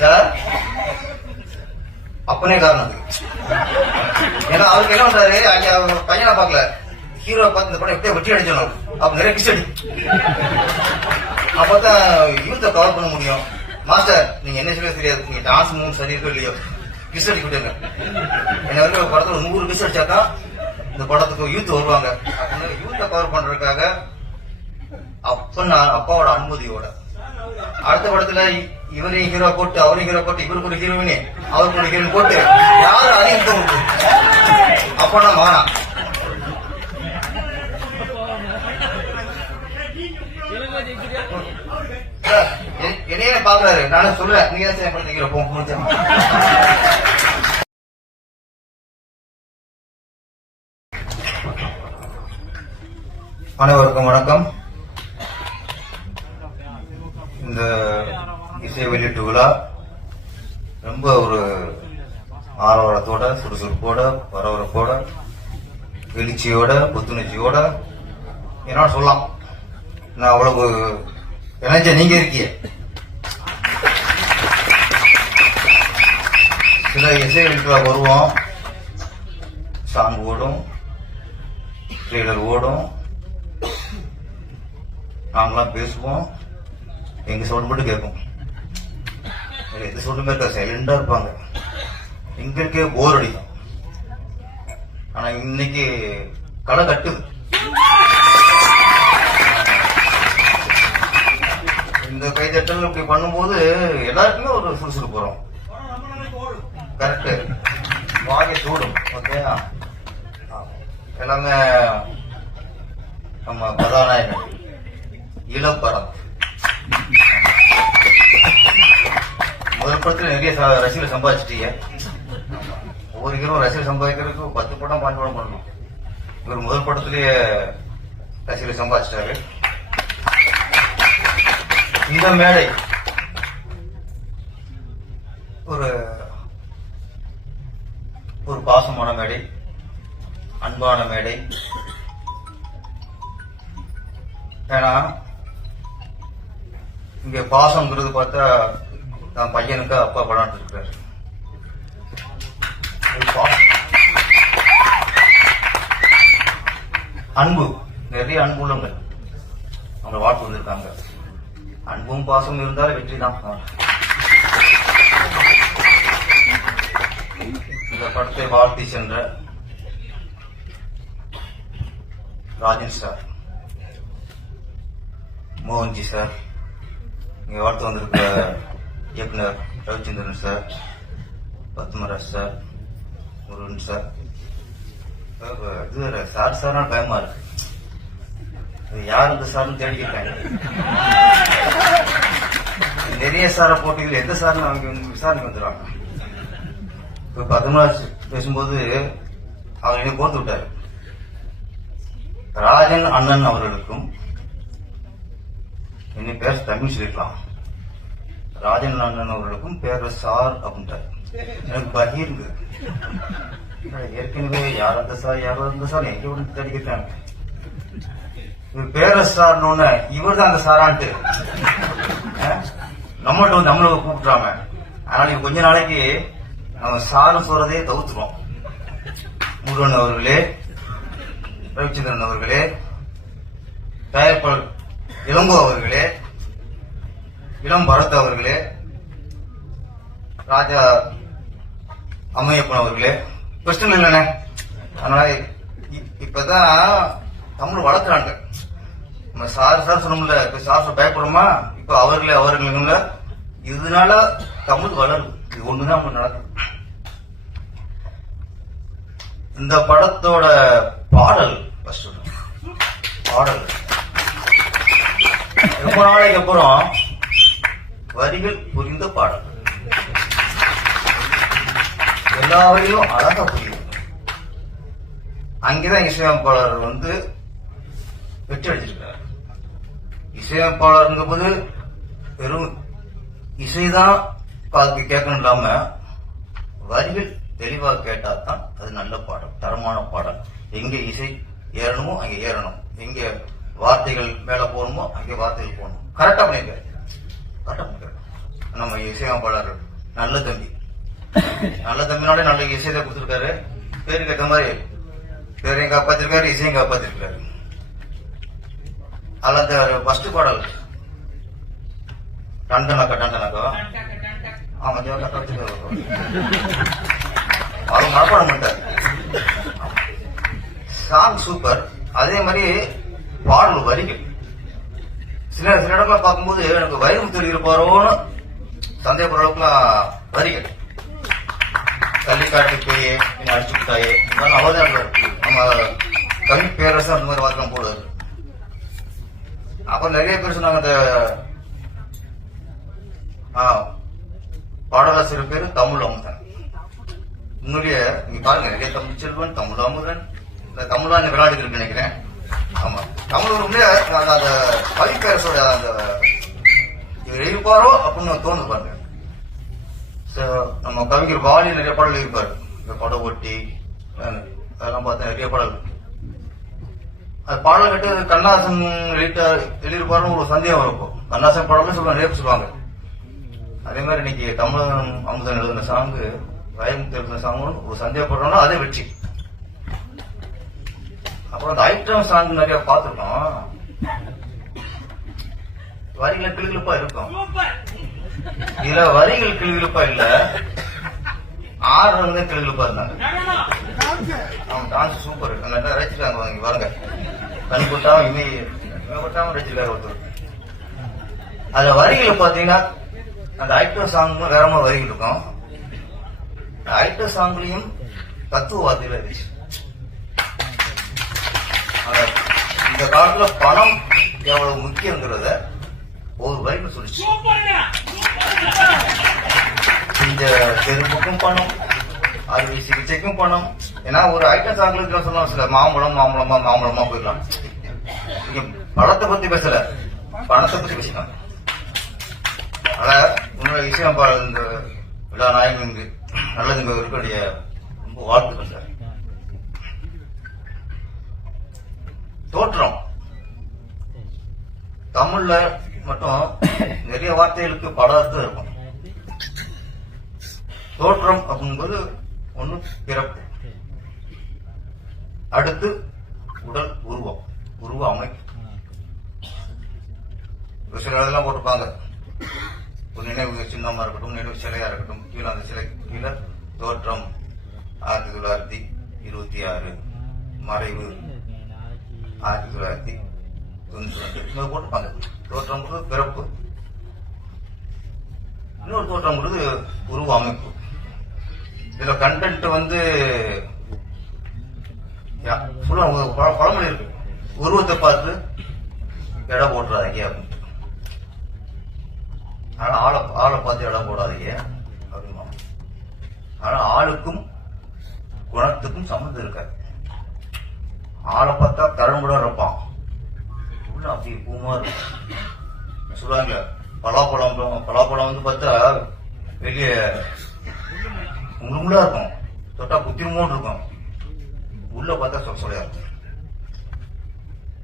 Sir அப்பனே காரணம் அது. ஏன்னா அவருக்கு என்ன பண்றாரு அங்கே அவங்க பையனை பார்க்கல. ஹீரோ பார்த்து இந்த படம் எப்படியே வெட்டி அடிச்சிடணும் அப்ப நிறைய கிஸ் அடி. அப்பதான் யூத்தை கவர் பண்ண முடியும். மாஸ்டர் நீங்க என்ன சொல்லவே தெரியாது. நீங்க டான்ஸ் மூணு சரி இருக்கோ இல்லையோ? கிஸ் அடி கொடுங்க என்ன வரைக்கும் ஒரு படத்துல நூறு கிஸ் அடிச்சாதான் இந்த படத்துக்கு யூத் வருவாங்க. அப்படின்னு யூத்தை கவர் பண்றதுக்காக அப்பன் நான் அப்பாவோட அனுமதியோட. அடுத்த படத்துல இவரையும் ஹீரோ போட்டு அவரையும் ஹீரோ போட்டு இவருக்கு ஒரு ஹீரோயினி அவருக்கு ஒரு ஹீரோயின் போட்டு யாரு அதிகம் தோணுது மானா என்னையே பாக்குறாரு. நானும் சொல்றேன் நீங்க தான் படத்துக்கு போ அனைவருக்கும் வணக்கம். இந்த இசை வெளியீட்டு விழா. ரொம்ப ஒரு ஆரவாரத்தோட சுறுசுறுப்போட பரபரப்போட எழுச்சியோட புத்துணர்ச்சியோட. என்னோட சொல்லலாம். நான் அவ்வளவு எனர்ஜியா நீங்க இருக்கீங்க. சில இசை வெளியீட்டு வருவோம். சாங் ஓடும். ட்ரெய்லர் ஓடும். நாங்களாம் பேசுவோம். எங்க சவுண்ட் மட்டும் கேட்கும் வேற எந்த சவுண்டுமே இருக்காது சைலண்டா இருப்பாங்க. எங்களுக்கே போர் அடிக்கும். ஆனா இன்னைக்கு களை கட்டுது. இந்த கைதட்டல் இப்படி பண்ணும்போது எல்லாருக்குமே ஒரு சுறுசுறுப்பு போகிறோம் கரெக்ட் வாங்கி சூடும். ஓகேயா எல்லாமே நம்ம கதாநாயகன். இளப்பரம் முதல் படத்துல நிறைய ச- ரசிகர் சம்பாதிச்சிட்டீங்க ஒவ்வொரு ஹீரோ ரசிகர் சம்பாதிக்கிறதுக்கு பத்து படம் பாஞ்சு படம் பண்ணணும். இவர் முதல் படத்திலேயே ரசிகர் சம்பாதிச்சிட்டாரு. இந்த மேடை ஒரு ஒரு பாசமான மேடை அன்பான மேடை. ஏன்னா இங்க பாசம்ங்கிறது பார்த்தா நான் பையனுக்கு அப்பா படம் அன்பு. நிறைய அன்பு உள்ளவங்க. அவங்க வாழ்த்து வந்திருக்காங்க அன்பும் பாசமும் இருந்தால் வெற்றி தான். இந்த படத்தை வாழ்த்தி சென்ற ராஜன் சார். மோகன்ஜி சார். இங்க வாழ்த்து வந்திருக்க இயக்குனர் Ravichandran sir Padmaraj sir Murugan sir. இது வேற சார் சார்னா பயமா இருக்கு. யார் இந்த சார்னு தேடிக்கிட்டாங்க நிறைய சாரை போட்டியில் எந்த சார்னு அவங்க விசாரணைக்கு வந்துடுவாங்க இப்ப பத்மராஜ் பேசும்போது அவர் என்னை கோர்த்து விட்டாரு. ராஜன் அண்ணன் அவர்களுக்கும் என்னை பேர் தமிழ் சொல்லிக்கலாம் ராஜன் அண்ணன் அவர்களுக்கும் பேர் சார் அப்படின்ட்டார் எனக்கு பகிர்ந்து ஏற்கனவே யார் அந்த சார் யாரோ அந்த சார் எங்க விட்டு தடிக்கிறாங்க இவர் பேர சார்னு இவர் தான் அந்த சாரான்ட்டு. நம்மள்ட்ட வந்து நம்மள கூப்பிட்டுறாங்க அதனால இவங்க கொஞ்ச நாளைக்கு நம்ம சாரு சொல்றதே தவிர்த்துறோம் முருகன் அவர்களே ரவிச்சந்திரன் அவர்களே தயாரிப்பாளர் இளங்கோ அவர்களே இளம் பரத் அவர்களே ராஜா அம்மையப்பன் அவர்களே. கொஸ்டின் இல்லைண்ணே. அதனால இப்பதான் தமிழ் வளர்க்குறாங்க. நம்ம சார் சார் சொன்னோம்ல இப்ப சார் சொல்ல பயப்படுறோமா? இப்ப அவர்களே அவர்கள்ல இதனால தமிழ் வளரும். இது ஒண்ணுதான் நமக்கு நடக்கும். இந்த படத்தோட பாடல் பாடல். ரொம்ப நாளைக்கு அப்புறம் வரிகள் புரிந்த பாடல். எல்லா வரிகளும் அழகா புரியும். அங்கேதான் இசையமைப்பாளர் வந்து வெற்றி அடிச்சிருக்கிறார் இசையமைப்பாளருங்கும் போது வெறும் இசைதான் பார்த்து கேட்கணும் இல்லாம வரிகள் தெளிவாக கேட்டா தான் அது நல்ல பாடல் தரமான பாடல். எங்க இசை ஏறணுமோ அங்க ஏறணும். எங்க வார்த்தைகள் மேல போகணுமோ அங்கே வார்த்தைகள் போகணும். கரெக்டா பண்ணிருக்காரு கரெக்டா பண்ணிருக்காரு நம்ம இசையமைப்பாளர் நல்ல தம்பி. நல்ல தம்பினோட நல்ல இசையத்தை கொடுத்துருக்காரு. பேருக்கு ஏற்ற மாதிரி பேரையும் காப்பாத்திருக்காரு இசையும் காப்பாத்திருக்காரு. அதுல அந்த ஃபர்ஸ்ட் பாடல் டண்டனக்கா டண்டனக்கா. ஆமா ஜோக்கா கற்றுக்காரு அவர் மனப்பாடம் பண்ணிட்டார். Song super. அதே மாதிரி பாடல் வரிகள். சில சில இடங்களை பார்க்கும்போது எனக்கு வைரமுத்து இருப்பாரோன்னு சந்தேகப்படுற அளவுக்குலாம் வரிகள். கள்ளிக்காட்டு பேயே என்ன அடிச்சு விட்டாயே. அவதான் இருக்காரு நம்ம கவி பேரரசு அந்த மாதிரி வாக்கம் போடுது அப்புறம் நிறைய பேர் சொன்னாங்க அந்த பாடலாசிரியர் பேரு தமிழ் அமுதன். உண்மையிலேயே நீங்க பாருங்க நிறைய தமிழ் செல்வன் தமிழ் அமுதன். இந்த தமிழான விளையாடுகள் நினைக்கிறேன். கவிப்பேரசோட அந்த இவர் இருப்பாரோ அப்படின்னு தோணுது பாருங்க. So, நம்ம கவிஞர் வாலி நிறைய பாடல் இருப்பாரு. இந்த படம் ஒட்டி அதெல்லாம் பார்த்தா நிறைய பாடல் அது பாடல் கட்டு கண்ணாசன் எழுதிட்டா எழுதியிருப்பாருன்னு ஒரு சந்தேகம் இருக்கும் கண்ணாசன் பாடல சொல்லுவாங்க ரேப் சொல்லுவாங்க. அதே மாதிரி இன்னைக்கு தமிழகம் அமுதன் எழுதின சாங்கு வயமுத்து எழுதின சாங்கும் ஒரு சந்தேகப்படுறோம்னா அதே வெற்றி. அப்புறம் அந்த ஐட்டம் சாங் நிறைய பார்த்துருக்கோம். வரிகள் கிளுகிழப்பா இருக்கும். இதுல வரிகள் கிளுகிழப்பா இல்ல. ஆறு வந்து கிளுகிழப்பா இருந்தாங்க. அவன் டான்ஸ் சூப்பர் நல்லா ரசிச்சிருக்காங்க வாங்க பாருங்க கண் கொட்டாம இமை இமை கொட்டாம ரசிச்சிருக்காரு ஒருத்தர். அதுல வரிகள் பாத்தீங்கன்னா அந்த ஐட்டோ சாங் வேற மாதிரி வரிகள் இருக்கும். ஐட்டோ சாங்லயும் தத்துவ வார்த்தைகள் இருந்துச்சு. இந்த காலத்துல பணம் எவ்வளவு முக்கியங்கிறத ஒரு வரிகள் சொல்லிச்சு இந்த செருப்புக்கும் பணம் அறுவை சிகிச்சைக்கும் பணம் ஏன்னா ஒரு ஐட்டம் சாங்கில் சொல்லலாம் சில மாம்பழம் மாம்பழமா மாம்பழமா போயிடலாம் பழத்தை பத்தி பேசல பணத்தை பத்தி பேசிக்கலாம் ஆனா உன்னோட இசையமைப்பாளர் இந்த விழா நாயகனுக்கு நல்லது இங்க இருக்கக்கூடிய ரொம்ப வாழ்த்துக்கள் சார் தோற்றம் தமிழ்ல மட்டும் நிறைய வார்த்தைகளுக்கு பல அர்த்தம் இருக்கும். தோற்றம் அப்படிங்கும்போது ஒண்ணு பிறப்பு. அடுத்து உடல் உருவம் உருவ அமைப்பு. ஒரு சில இதெல்லாம் போட்டிருப்பாங்க. ஒரு நினைவு சின்னமா இருக்கட்டும் நினைவு சிலையா இருக்கட்டும் கீழே அந்த சிலை கீழே தோற்றம். ஆயிரத்தி தொள்ளாயிரத்தி இருபத்தி ஆறு. மறைவு. ஆயிரத்தி தொள்ளாயிரத்தி தொண்ணூத்தி ரெண்டு. போட்டிருப்பாங்க. தோற்றம் போட்டிருப்பாங்க பிறப்பு. இன்னொரு தோற்றம்ன்றது உருவ அமைப்பு இதுல கண்டென்ட் வந்து ஃபுல்லா பழமொழி இருக்கு. உருவத்தை பார்த்து எடை போட்டுறாதீங்க அப்படின்ட்டு ஆனா ஆளை ஆளை பார்த்து இடம் போடாதீங்க அப்படிமா ஆனா ஆளுக்கும் குணத்துக்கும் சம்மந்தம் இருக்காது. ஆளை பார்த்தா கரும்புட இருப்பான். உள்ள அப்படி பூமா இருக்கும் சொல்லுவாங்க பலாப்பழம் பலாப்பழம் வந்து பார்த்தா வெளிய முழுமுழா இருக்கும். தொட்டா புத்திரமோன்னு இருக்கும். உள்ள பார்த்தா சொல் சொல்லையா இருக்கும்.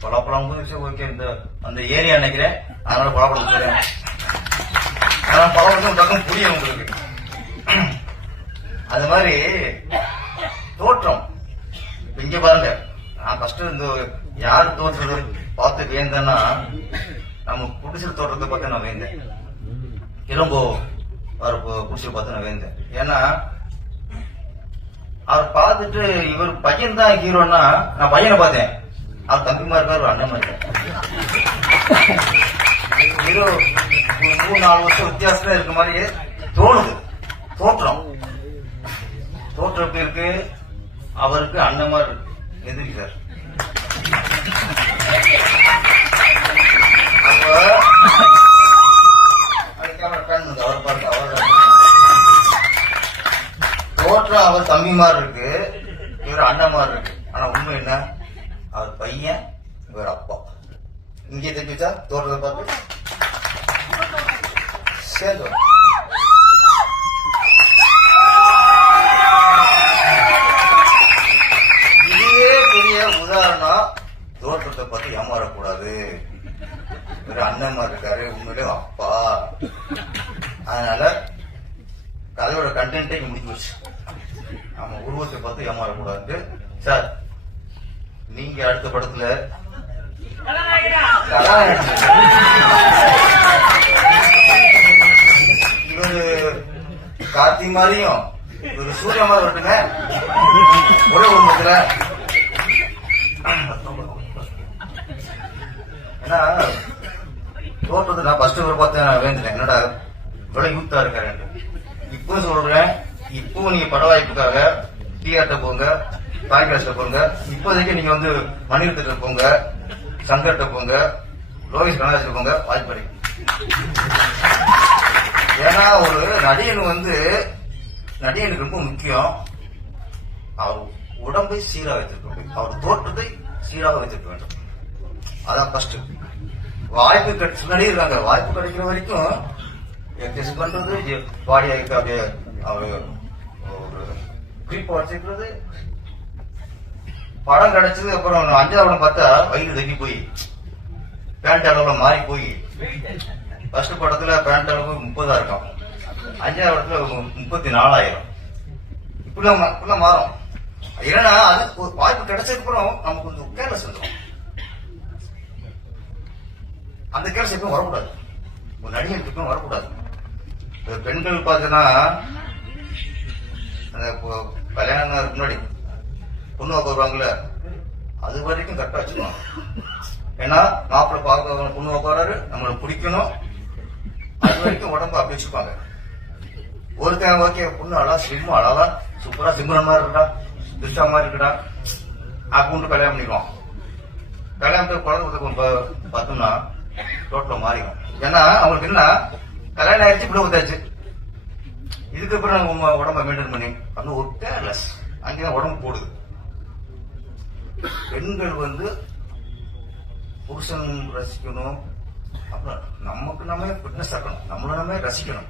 பலாப்பழம் சரி, ஓகே இந்த அந்த ஏரியா நினைக்கிறேன். அதனால பலாப்பழம் சொல்றேன் ஆனா பலாப்பழம் பக்கம் புரியும் உங்களுக்கு. அது மாதிரி தோற்றம். இங்க பாருங்க. நான் ஃபர்ஸ்ட் இந்த யார் தோற்றது பார்த்து வேந்தேன்னா நம்ம குடிசல் தோற்றத்தை பார்த்து நான் வேந்தேன். இளம்போ அவர் குடிசல் பார்த்து நான் வேந்தேன். ஏன்னா அவர் பார்த்துட்டு இவர் பையன் தான் ஹீரோன்னா நான் பையனை பார்த்தேன். அவர் தம்பிமா இருக்காரு அண்ணன் ஹீரோ மூணு நாலு வருஷம் வித்தியாசத்துல இருக்க மாதிரி தோணுது. தோற்றம். தோற்றம் இருக்கு? அவருக்கு அண்ணன் மாதிரி எதிர்க்கிறார் தோற்றம் அவர் தம்பி மாதிரி இருக்கு இவர் அண்ணன் மாதிரி இருக்கு. ஆனா உண்மை என்ன? அவர் பையன் இவர் அப்பா. இங்கே தெரிஞ்சுச்சா தோற்றத்தை பார்த்து. சேர்ந்து இதே பெரிய உதாரணம். முகத்தை பார்த்து ஏமாறக்கூடாது. ஒரு அண்ணன் மாதிரி இருக்காரு உண்மையிலே அப்பா. ஆனா கண்டென்ட்டே இங்க முடிஞ்சு போச்சு. நம்ம உருவத்தை பார்த்து ஏமாறக்கூடாது. சார் நீங்க அடுத்த படத்துல இவரு கார்த்தி மாதிரியும் இவரு சூரிய மாதிரி வரட்டுங்க ஒரே குடும்பத்துல ஏன்னா தோட்டத்தை நான் ஃபர்ஸ்ட் ஒரு பார்த்தேன் நான் வேண்டினேன். என்னடா இவ்வளவு யூத்தா இருக்கிறேன் இப்போ சொல்றேன் இப்போ நீங்க பட வாய்ப்புக்காக டிஆர்ட்ட போங்க பாய்காஸ்ட போங்க. இப்போதைக்கு நீங்க வந்து மணிரத்திட்ட போங்க சங்கர்ட்ட போங்க லோகேஷ் கனகாசிட்ட போங்க வாய்ப்பு ஏன்னா ஒரு நடிகன் வந்து நடிகனுக்கு ரொம்ப முக்கியம் அவர் உடம்பை சீராக வைத்திருக்க வேண்டும். அவர் தோற்றத்தை சீராக வைத்திருக்க வேண்டும். அதான் ஃபர்ஸ்ட் வாய்ப்பு கிடைச்சு இருக்காங்க. வாய்ப்பு கிடைக்கிற வரைக்கும் எக்ஸஸ் பண்றது பாடி ஆகிட்டு அப்படியே அவரு ஒரு குறிப்பா வச்சுக்கிறது. படம் கிடைச்சது அப்புறம் அஞ்சாவது படம் பார்த்தா வயிறு தங்கி போய். பேண்ட் அளவுல மாறி போய். ஃபர்ஸ்ட் படத்துல பேண்ட் அளவு முப்பதா இருக்கும். அஞ்சாவது படத்துல முப்பத்தி நாலாயிரம் இப்படிலாம் இப்படிலாம் மாறும். ஏன்னா அது வாய்ப்பு கிடைச்சதுக்கு அப்புறம் நமக்கு கொஞ்சம் கேர்லெஸ் வந்துடும் அந்த கேஸ் எப்பவும் வரக்கூடாது. ஒரு நடிகருக்கு எப்பவும் வரக்கூடாது. பெண்கள் பார்த்தீங்கன்னா அந்த கல்யாணம் முன்னாடி பொண்ணு வாக்க வருவாங்கல்ல அது வரைக்கும் கரெக்டா வச்சுக்கணும் ஏன்னா மாப்பிள்ளை பார்க்க பொண்ணு வாக்க வர்றாரு நம்மளை பிடிக்கணும். அது வரைக்கும் உடம்பு அப்படி வச்சுப்பாங்க. ஒருத்தன் ஓகே பொண்ணு அழகா ஸ்லிம் அழகா சூப்பரா சிம்மன் மாதிரி இருக்கா திருஷா மாதிரி இருக்கா அக்கௌண்ட் கல்யாணம் பண்ணிக்குவோம் கல்யாணத்துக்கு குழந்தை பார்த்தோம்னா டோட்டலா மாறிடும் ஏன்னா அவங்களுக்கு என்ன கல்யாணம் ஆயிடுச்சு இப்படி ஊத்தாச்சு இதுக்கப்புறம் நாங்க உங்க உடம்ப மெயின்டைன் பண்ணி அந்த ஒரு கேர்லெஸ் அங்கேதான் உடம்பு போடுது. பெண்கள் வந்து புருஷன் ரசிக்கணும். அப்புறம் நமக்கு நம்ம ஃபிட்னஸ் இருக்கணும் நம்மள நம்ம ரசிக்கணும்.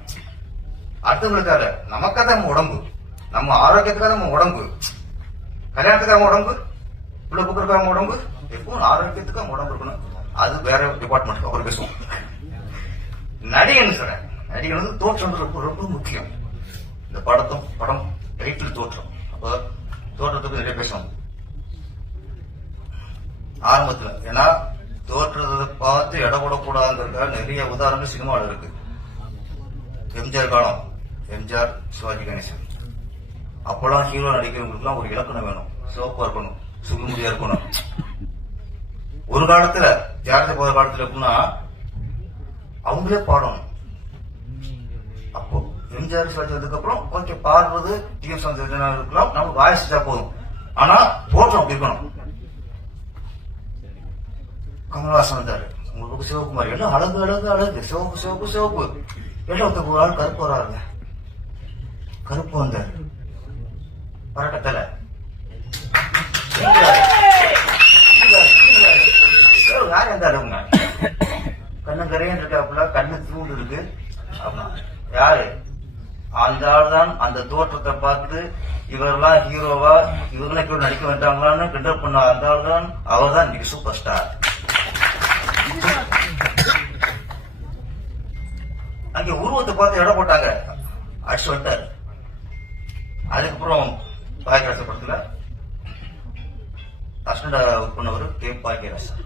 அடுத்தவங்களுக்காக நமக்காக நம்ம உடம்பு. நம்ம ஆரோக்கியத்துக்காக நம்ம உடம்பு. கல்யாணத்துக்காக நம்ம உடம்பு. பிள்ளை புக்கருக்காக நம்ம உடம்பு. எப்பவும் ஆரோக்கியத்துக்காக உடம்பு இருக்கணும். அது வேற டிபார்ட்மெண்ட் அவர் பேசுவோம் நடிகன் சார் நடிகன் வந்து தோற்றம் ரொம்ப ரொம்ப முக்கியம். இந்த படத்தும் படம் டைட்டில் தோற்றம். அப்ப தோற்றத்துக்கு நிறைய பேசணும் ஆரம்பத்துல ஏன்னா தோற்றத்தை பார்த்து எடை நிறைய உதாரணங்கள் சினிமாவில் இருக்கு. எம்ஜிஆர் காலம். எம்ஜிஆர் சிவாஜி கணேசன். அப்பெல்லாம் ஹீரோ நடிக்கிறவங்களுக்குலாம் ஒரு இலக்கணம் வேணும். சிவப்பா இருக்கணும். சுகுமுடியா இருக்கணும். ஒரு காலத்துல தியாகத்தை போகிற காலத்தில் எப்படின்னா அவங்களே பாடணும். அப்போ எம்ஜிஆர் சிவாஜி கொஞ்சம் அப்புறம் ஓகே பாடுறது டிஎம் சந்திரனா இருக்கலாம் நம்ம வாசிச்சா போதும். ஆனா தோற்றம் அப்படி இருக்கணும் கமல்ஹாசன் வந்தாரு. உங்களுக்கு சிவகுமார். எல்லாம் அழகு அழகு அழகு. சிவப்பு சிவப்பு சிவப்பு. எல்லாம் ஒருத்தர் ஒரு ஆள்? கருப்பு வராருங்க கருப்பு வந்தார். பரட்டத்தலை யார் இருந்தாருங்க கண்ணு கரையன் இருக்காப்புல கண்ணு தூண்டு இருக்கு. யாரு? அந்த ஆள் தான் அந்த தோற்றத்தை பார்த்து இவரெல்லாம் ஹீரோவா இவங்களே கூட நடிக்க வேண்டாங்களான்னு கிண்டல் பண்ண அந்த ஆள் தான் அவர் தான் இன்னைக்கு சூப்பர் ஸ்டார் அங்க உருவத்தை பார்த்து இடம் போட்டாங்க. அடிச்சு வந்துட்டாரு அதுக்கப்புறம் பாக்கியராச படத்துல அஸ்டண்டா ஒர்க் பண்ணவர் கே. பாக்கியராசன்.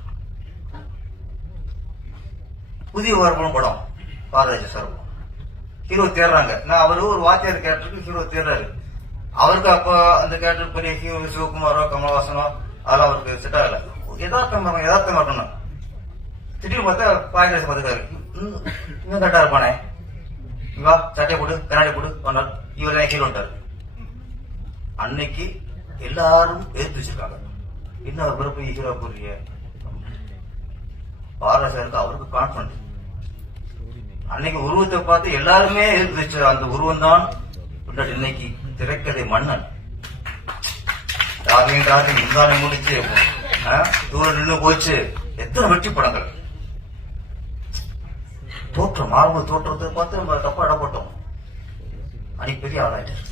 புதிய வார்ப்பும் படம். பாரதிஜ சர்வம் ஹீரோ தேடுறாங்க. நான் அவரு ஒரு வாத்தியார் கேரக்டருக்கு ஹீரோ தேடுறாரு. அவருக்கு அப்போ அந்த கேரக்டர் பெரிய ஹீரோ சிவகுமாரோ கமலஹாசனோ அதெல்லாம் அவருக்கு செட் ஆகல. யதார்த்தம் யதார்த்தம் இருக்கணும். திடீர்னு பார்த்தா பாயராஜ் பார்த்துக்காரு இன்னும் கரெக்டா இருப்பானே. வா சட்டை போடு கண்ணாடி போடு சொன்னார் இவர் தான் ஹீரோட்டார் அன்னைக்கு எல்லாரும் எதிர்த்து வச்சிருக்காங்க. என்ன அவர் பிறப்பு ஹீரோ போடுறிய பாரசாருக்கு அவருக்கு கான்பிடன்ட் அன்னைக்கு உருவத்தை பார்த்து எல்லாருமே எதிர்த்து வச்ச அந்த உருவம் தான். இன்னைக்கு திரைக்கதை மன்னன். ராகிங் ராகிங் முந்தானை முடிச்சு தூரம் நின்று போச்சு. எத்தனை வெற்றி படங்கள். தோற்றம் மார்பு தோற்றத்தை பார்த்து நம்ம தப்பா இடப்பட்டோம். அன்னைக்கு பெரிய ஆளாயிட்டார்.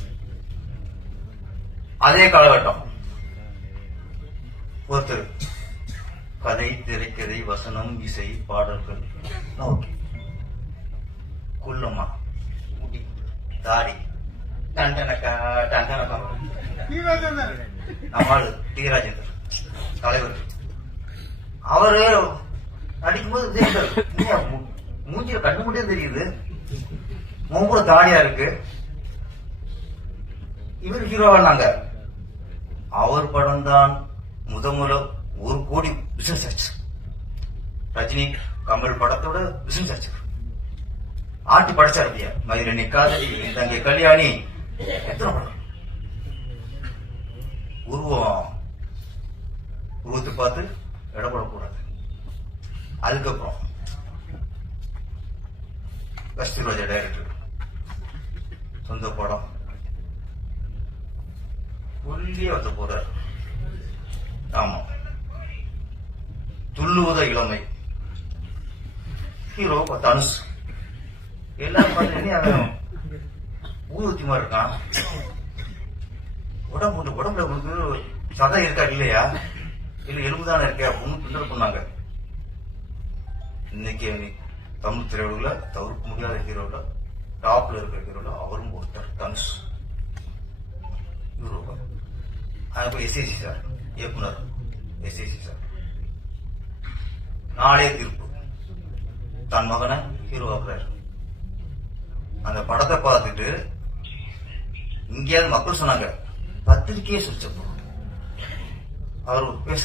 அதே காலகட்டம். ஒருத்தர் கதை திரைக்கதை வசனம் இசை பாடல்கள். ஓகே. குள்ளமா முடி. தாடி. டண்டனக்கா டண்டனக்கா. நம்மாள் டி ராஜேந்தர் தலைவர். அவரு நடிக்கும்போது தெரியுது என்ன மூ- மூஞ்சில கண்ணு மட்டும் தெரியுது. மூங்குல தாடியா இருக்கு. இவர் ஹீரோவானாங்க அவர் படம் தான் முத ஒரு கோடி பிசினஸ் ஆச்சு ரஜினி கமல் படத்தோட பிசினஸ் ஆச்சு ஆட்டி படைச்சார் அப்படியே மதுரை காதலி தங்க கல்யாணி. எத்தனை படம்? உருவம். உருவத்தை பார்த்து இடப்படக்கூடாது. அதுக்கப்புறம் கஸ்தூராஜா டைரக்டர் சொந்த படம். புள்ளிய வந்து போறாரு. ஆமா. துள்ளுவத இளமை? ஹீரோ தனுஷ் எல்லாரும் பார்த்தீங்கன்னா அவன் ஊதுத்தி மாதிரி இருக்கான் உடம்பு உடம்புல உங்களுக்கு சதை இருக்கா இல்லையா? இல்ல எலும்பு தானே இருக்கே அப்படின்னு கிண்டல் பண்ணாங்க இன்னைக்கு தமிழ் திரையுலகில் தவிர்க்க முடியாத ஹீரோல டாப்ல இருக்கிற ஹீரோல அவரும் ஒருத்தர் தனுஷ். ஹீரோ அதுக்கு எஸ்ஏசி சார் இயக்குனர். SAC sir. நாளே தீர்ப்பு. தன் மகனை ஹீரோவாக்குறாரு அந்த படத்தை பார்த்துட்டு இங்கேயாவது மக்கள் சொன்னாங்க பத்திரிக்கையே சுவிச்சப்போ அவர் பேச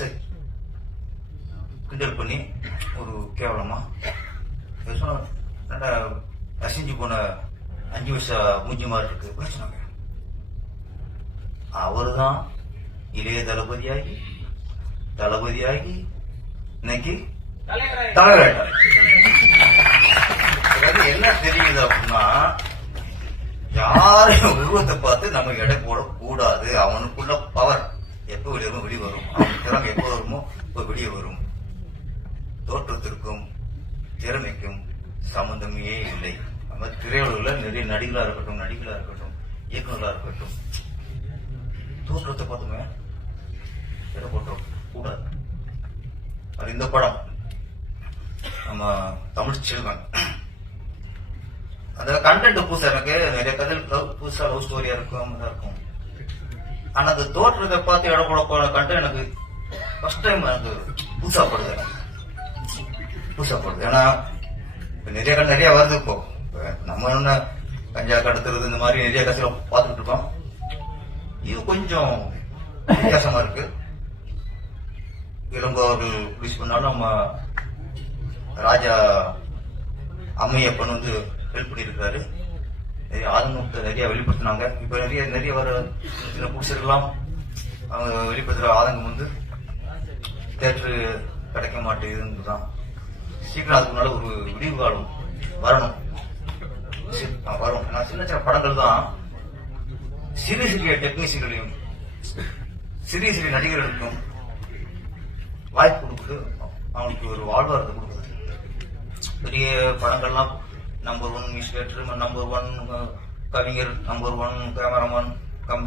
கிண்டல் பண்ணி ஒரு கேவலமா பேசுவாங்க சொன்னாங்க, அசிஞ்சு போன அஞ்சு வருஷம் மூஞ்சி மாதிரி இருக்கு? பேசினாங்க அவர் தான் இளைய தளபதியாகி தளபதியாகி இன்னைக்கு தலைவராயிட்டார் என்ன தெரியுது அப்படின்னா யாரையும் உருவத்தை பார்த்து நம்ம எடை போடக்கூடாது. அவனுக்குள்ள பவர் எப்ப வெளியே வரும் வெளியே வரும் அவன் திறமை எப்போ வருமோ இப்ப வெளியே வரும். தோற்றத்திற்கும் திறமைக்கும் சம்பந்தமே இல்லை. நம்ம திரையுலகில் நிறைய நடிகளா இருக்கட்டும் நடிகளா இருக்கட்டும் இயக்குநர்களா இருக்கட்டும் தோற்றத்தை பார்த்துமே எடை போட்டோம் கூடாது அது இந்த படம். நம்ம தமிழ் செல்வன் அந்த கண்டென்ட் புதுசா எனக்கு நிறைய கதை லவ் புதுசா லவ் ஸ்டோரியா இருக்கும் இருக்கும். ஆனா அந்த தோற்றத்தை பார்த்து இடம் போட போன கண்டென்ட் எனக்கு ஃபர்ஸ்ட் டைம் எனக்கு புதுசா படுது. புதுசா படுது. ஏன்னா நிறைய கதை நிறைய வருது இப்போ. நம்ம என்ன கஞ்சா கடத்துறது இந்த மாதிரி நிறைய கதையில பார்த்துட்டு இருக்கோம். இது கொஞ்சம் வித்தியாசமா இருக்கு. இளம்பவர்கள் பிடிச்சு பண்ணாலும் நம்ம ராஜா அம்மையப்பன் வந்து ஹெல்ப் பண்ணியிருக்காரு நிறைய ஆதங்கத்தை நிறைய வெளிப்படுத்தினாங்க. இப்ப நிறைய நிறைய வர சில புடிச்சிருக்கலாம் அவங்க வெளிப்படுத்துற ஆதங்கம் வந்து தேட்டரு கிடைக்க மாட்டேங்குதுன்னு தான் சீக்கிரம் அதுக்கு முன்னால ஒரு விடிவு காலம் வரணும். வரும் நான் சின்ன சின்ன படங்கள் தான் சிறிய சிறிய டெக்னீஷியர்களையும் சிறிய சிறிய நடிகர்களுக்கும் வாய்ப்பு கொடுக்குது. அவங்களுக்கு ஒரு வாழ்வாரத்தை கொடுக்குது. பெரிய படங்கள்லாம் number one music letter number one கவிஞர் number one cameraman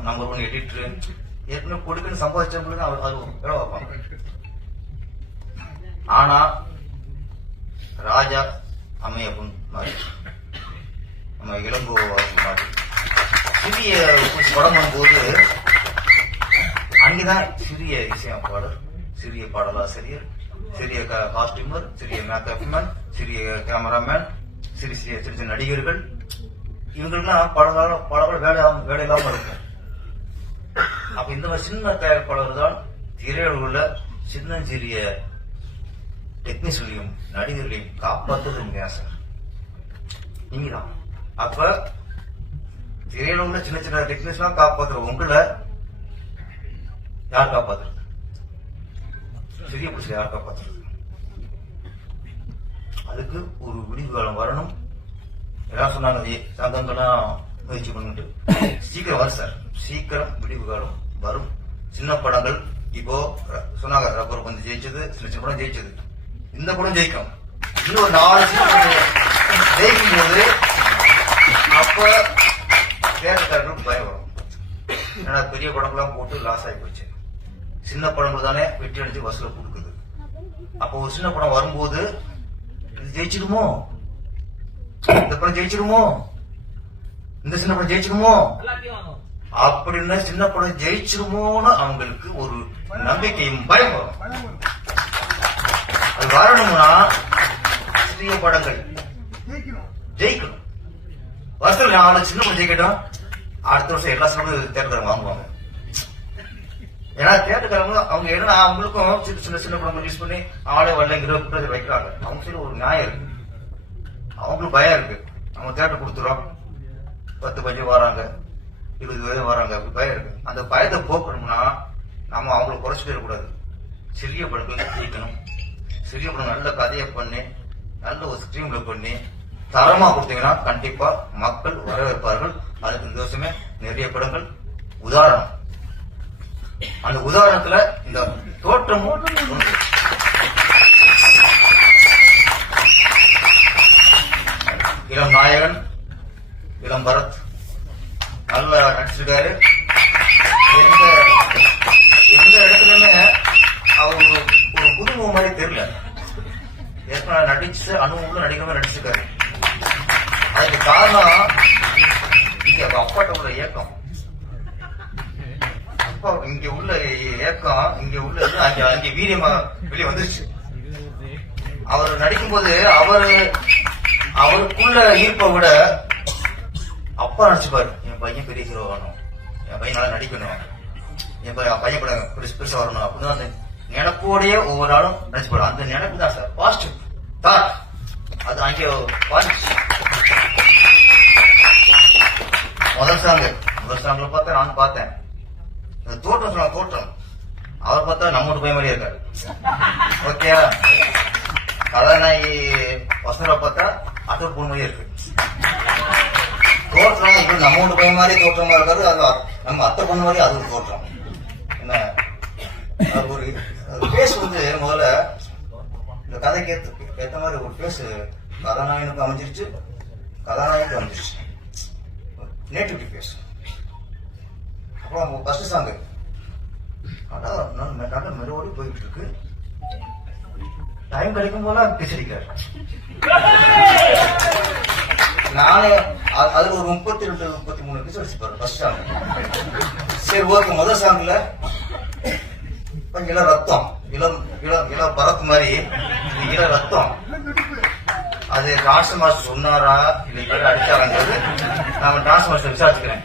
number one editor ஏற்கனவே கொடுக்குன்னு சம்பாதிச்சவங்களுக்கு அவர் அது வேலை வைப்பாங்க ஆனா ராஜா அம்மையப்பன் மாதிரி நம்ம இளங்கோ மாதிரி. சிறிய படம் போது அங்கேதான் சிறிய இசையமைப்பாளர் சிறிய பாடலாசிரியர் சிறிய காஸ்டியூமர் சிறிய மேக்கப்மேன் சிறிய கேமராமேன் சிறு சிறிய சிறிய நடிகர்கள். இவங்களுக்குலாம் பல காலம் பல காலம் வேலை இல்லாம- வேலை இருக்கும். அப்ப இந்த மாதிரி சின்ன தயாரிப்பாளர் தான் திரையுலகுல சின்ன சிறிய டெக்னீஷியனையும் நடிகர்களையும் காப்பாற்றுறது உண்மையா சார் நீங்க தான் அப்ப திரையுலகுல சின்ன சின்ன டெக்னீஷியனா காப்பாற்றுற உங்களை யார் காப்பாத்துறது? சிறிய புடிச்சு யாருக்கா காப்பாத்துறது அதுக்கு ஒரு விடிவு காலம் வரணும். எல்லாம் சொன்னாங்க சங்கங்கள்லாம் முயற்சி பண்ணிட்டு சீக்கிரம் வரும் சார். சீக்கிரம் விடிவு காலம் வரும். சின்ன படங்கள் இப்போ சொன்னாங்க ரப்பர் கொஞ்சம் ஜெயிச்சது சின்ன சின்ன படம் ஜெயிச்சது. இந்த படம் ஜெயிக்கும். இன்னும் ஒரு நாலு சின்ன ஜெயிக்கும். போது அப்ப தேட்டர்களுக்கு பயம் வரும். ஏன்னா பெரிய படங்கள்லாம் போட்டு லாஸ் ஆகி போச்சு. சின்ன படங்கள் தானே வெற்றி அடிச்சு வசூல கொடுக்குது. அப்போ ஒரு சின்ன படம் வரும்போது இது ஜெயிச்சிடுமோ? இந்த படம் ஜெயிச்சிடுமோ? இந்த சின்ன படம் ஜெயிச்சிடுமோ? அப்படின்னா சின்ன படம் ஜெயிச்சிருமோன்னு அவங்களுக்கு ஒரு நம்பிக்கையும் பயம் வரும். அது வரணும்னா சிறிய படங்கள். ஜெயிக்கணும். வருஷத்துல நாலு சின்ன படம் ஜெயிக்கட்டும். அடுத்த வருஷம் எல்லா சினிமாவும் தேர்தல் வாங்குவாங்க. ஏன்னா தேட்டருக்காரங்க அவங்க என்ன அவங்களுக்கும் சின்ன சின்ன சின்ன படம் யூஸ் பண்ணி ஆளே வரலைங்கிற குற்றத்தை வைக்கிறாங்க. அவங்க சரி ஒரு நியாயம் இருக்கு. அவங்களுக்கு பயம் இருக்கு. அவங்க தேட்டர் கொடுத்துறோம். பத்து பஞ்சு வராங்க இருபது பேர் வராங்க அப்படி பயம் இருக்கு. அந்த பயத்தை போக்கணும்னா நம்ம அவங்களை குறைச்சிட்டு கூடாது சிறிய படங்கள் ஜெயிக்கணும். சிறிய படம் நல்ல கதையை பண்ணி நல்ல ஒரு ஸ்ட்ரீம்ல பண்ணி தரமா கொடுத்தீங்கன்னா கண்டிப்பா மக்கள் வரவேற்பார்கள். அதுக்கு இந்த வருஷமே நிறைய படங்கள். உதாரணம் அந்த உதாரணத்துல இந்த தோற்றமும். இளம் நாயகன் இளம் பரத். நல்லா நடிச்சிருக்காரு. எந்த எந்த இடத்துலயுமே அவர் ஒரு புதுமுக மாதிரி தெரியல. ஏற்கனவே நடிச்சு அனுபவம் நடிக்கிற மாதிரி நடிச்சிருக்காரு. அதுக்கு காரணம் இங்க அவங்க அப்பாட்ட உள்ள ஏக்கம் அப்பா இங்க உள்ள ஏக்கம் இங்க உள்ள இது அங்க அங்க வீரியமா வெளியே வந்துருச்சு. அவர் நடிக்கும்போது அவர் அவருக்குள்ள ஈர்ப்பை விட அப்பா நடிச்சுப்பாரு. என் பையன் பெரிய ஹீரோ வரணும் என் பையன் நல்லா நடிக்கணும். என் பையன் பையன் கூட பெருசு பெருசா வரணும் அப்படின்னு அந்த நினைப்போடயே ஒவ்வொரு நாளும் நினைச்சுப்பாரு அந்த நினைப்பு தான் சார். பாசிட்டிவ் தாட் அது அங்கே பாசிட்டிவ் முதல் சாங்கு முதல் சாங்ல பார்த்தேன் நான் பார்த்தேன். தோட்டம் சொல்ல தோட்டம் அவர் பார்த்தா நம்ம போய் மாதிரியே இருக்காரு. ஓகே? கதாநாயகி வசனரை பார்த்தா அது பொண்ணு மாதிரியே இருக்கு. தோற்றம் இப்படி நம்ம வீட்டு போய் மாதிரி தோற்றமா இருக்காரு அது நம்ம அத்தை பொண்ணு மாதிரி அது ஒரு தோற்றம். என்ன? ஒரு பேஸ் வந்து முதல்ல இந்த கதைக்கு ஏத்த ஏத்த மாதிரி ஒரு பேஸ் கதாநாயகனுக்கு அமைஞ்சிருச்சு. கதாநாயகனுக்கு அமைஞ்சிருச்சு. நேட்டிவிட்டி பேஸ் அப்புறம் ஃபர்ஸ்ட் சாங் அதான் நல்ல மெதுவோடி போயிட்டு இருக்கு டைம் கிடைக்கும் போல பேசிருக்கார் நானே அதுல ஒரு முப்பத்தி ரெண்டு முப்பத்தி மூணு எபிசோட் வச்சுப்பாரு ஃபர்ஸ்ட் சாங் சரி ஓகே முதல் சாங்ல இள ரத்தம் இளம் இளம் இளம் பரத் மாதிரி இள ரத்தம். அது டான்ஸ் மாஸ்டர் சொன்னாரா இல்லை அடிச்சாராங்கிறது நான் டான்ஸ் மாஸ்டர் விசாரிச்சுக்கிறேன்.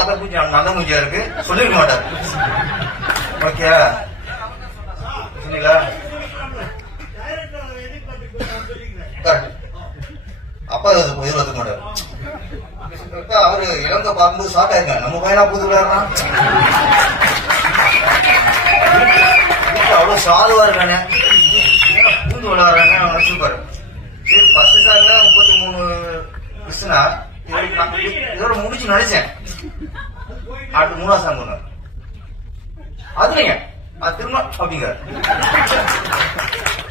பார்த்தா கொஞ்சம் நல்ல மூஞ்சியா இருக்கு? சொல்லிருக்க மாட்டார். ஓகே. சொன்னீங்களா அப்பா இது எதிர் ஒத்துக்க மாட்டார். அவரு இளங்க பார்க்கும்போது ஷாக் ஆயிருக்காங்க நம்ம பையனா புது விளையாடுறான்? அவ்வளவு சாதுவா இருக்கானே. பூந்து விளையாடுறாங்க அவன் நினைச்சிருப்பாரு சரி ஃபர்ஸ்ட் சாங்ல முப்பத்தி மூணு கிருஷ்ணா. இதோட முடிச்சு நினைச்சேன் அடுத்து மூணாவது சாங் ஒண்ணு அதுலங்க அது திரும்ப அப்படிங்க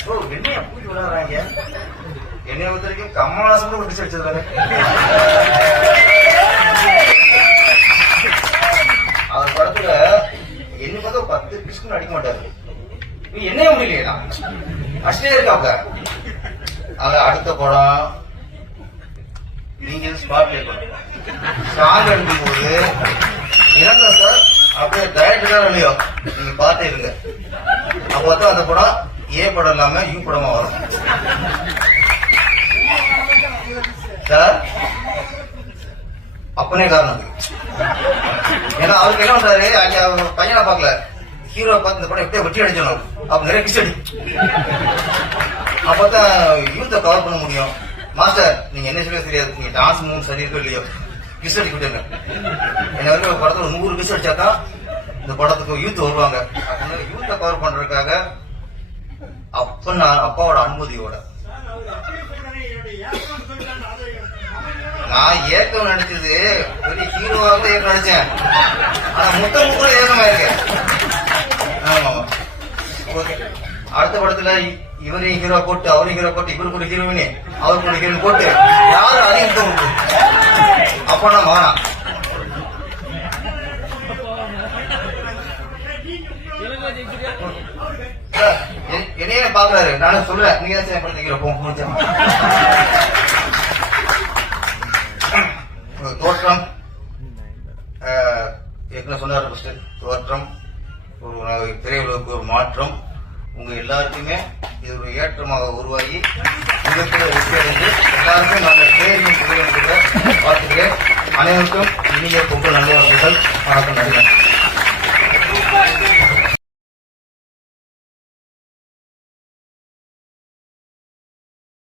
ஓ என்னைய பூச்சி விளையாடுறாங்க? என்னைய பொறுத்த வரைக்கும் கமலாசன் கூட டிஸ் அடிச்சது அவர் படத்துல என்ன பார்த்தா பத்து பிஸ்கு அடிக்க மாட்டாரு. நீ என்னைய முடியலையா அஷ்டே இருக்காப்ல அது அடுத்த படம். நீங்க ஸ்பாட்ல பண்ணணும் சாங் எடுக்கும்போது இறங்க சார் அப்படியே டைரக்டரா இல்லையோ? நீங்க பாத்தே இருங்க. அப்போ தான் அந்த படம் ஏ படம் இல்லாம யூ படமா வரும். சார் அப்பனே காரணம் ஏன்னா அவருக்கு என்ன பண்றாரு? அங்க அவர் பையனை பார்க்கல. ஹீரோ பார்த்து இந்த படம் எப்படியே வெட்டி அடிச்சிடணும். அப்ப நிறைய கிஸ் அப்பதான் யூத்தை கவர் பண்ண முடியும். மாஸ்டர் நீங்க என்ன சொல்ல தெரியாது. நீங்க டான்ஸ் மூணு சரி இருக்கோ இல்லையோ? கிஸ் அடிக்க என்னை என்ன வரைக்கும் ஒரு படத்துல நூறு கிஸ் அடிச்சாதான் இந்த படத்துக்கு யூத் வருவாங்க. அப்படின்னு யூத்தை கவர் பண்றதுக்காக அப்ப நான் அப்பாவோட அனுமதியோட. நான் ஏக்கம் நடிச்சது பெரிய ஹீரோவாக ஏக்கம் நடிச்சேன் ஆனா முட்டை முக்கிற ஏக்கமாயிருக்கேன் ஆமா. ஓகே. அடுத்த படத்துல இவரையும் ஹீரோ போட்டு அவரையும் ஹீரோ போட்டு இவரு கூட ஹீரோயினி அவர் கூட ஹீரோயின் போட்டு யாரும் அறிவிக்க முடியும் அப்பனா நான் மகனா என்னையே பாக்குறாரு. நானும் சொல்றேன். நீங்க தான் படத்தை தோற்றம். ஏற்கனவே சொன்னார் ஃபர்ஸ்ட் தோற்றம். ஒரு திரையுலகுக்கு ஒரு மாற்றம். உங்க எல்லாருக்குமே இது ஒரு ஏற்றமாக உருவாகி மிகப்பெரிய வெற்றி அடைந்து நாங்கள் நல்ல தேர்வு புரியும் அனைவருக்கும் இனிய பொங்கல் நல்வாழ்த்துக்கள். வணக்கம் நன்றி.